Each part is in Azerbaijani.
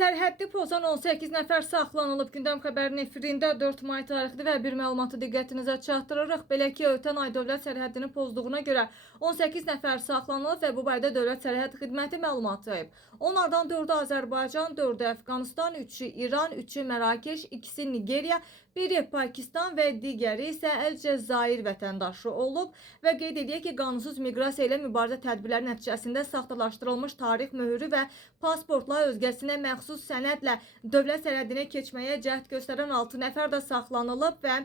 Sərhəddi pozan 18 nəfər saxlanılıb. Gündəm xəbərinin efirində 4 may tarixli və bir məlumatı diqqətinizə çatdırırıq. Belə ki, ötən ay dövlət sərhəddini pozduğuna görə 18 nəfər saxlanılıb və bu barədə Dövlət Sərhəd Xidməti məlumat yayıb. Onlardan 4-ü Azərbaycan, 4-ü Əfqanistan, 3-ü İran, 3-ü Mərakeş, 2-si Nigeriya, biri Pakistan və digəri isə Əlcəzair vətəndaşı olub və qeyd edək ki, qanunsuz miqrasiya ilə mübarizə tədbirləri nəticəsində saxtalaşdırılmış tarix möhürü və pasportla özgəsinə məxsus sənədlə dövlət sərhədinə keçməyə cəhd göstərən 6 nəfər də saxlanılıb və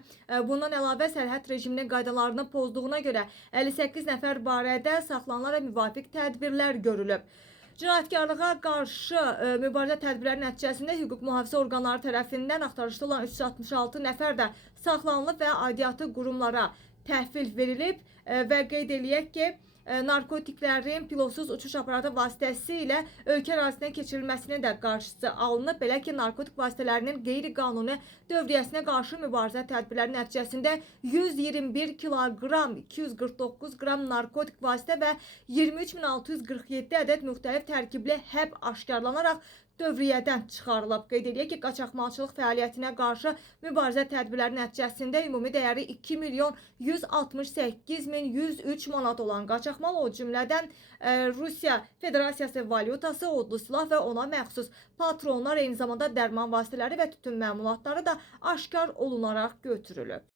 bundan əlavə sərhəd rejiminin qaydalarını pozduğuna görə 58 nəfər barədə saxlanılaraq müvafiq tədbirlər görülüb. Cinayətkarlığa qarşı mübarizə tədbirləri nəticəsində hüquq mühafizə orqanları tərəfindən axtarışda olan 366 nəfər də saxlanılıb və aidiyyatı qurumlara təhvil verilib və qeyd eləyək ki, narkotiklərin pilotsuz uçuş aparatı vasitəsilə ölkə ərazisinə keçirilməsinin də qarşısı alınıb. Belə ki, narkotik vasitələrinin qeyri-qanuni dövriyyəsinə qarşı mübarizə tədbirləri nəticəsində 121 kiloqram, 249 qram narkotik vasitə və 23.647 ədəd müxtəlif tərkibli həb aşkarlanaraq dövriyyədən çıxarılıb. Qeyd edək ki, qaçaqmalçılıq fəaliyyətinə qarşı mübarizə tədbirləri nəticəsində ümumi dəyəri 2 milyon 168 min 103 manat olan qaçaqmal, o cümlədən Rusiya Federasiyası valyutası, odlu silah və ona məxsus patronlar, eyni zamanda dərman vasitələri və tütün məmulatları da aşkar olunaraq götürülüb.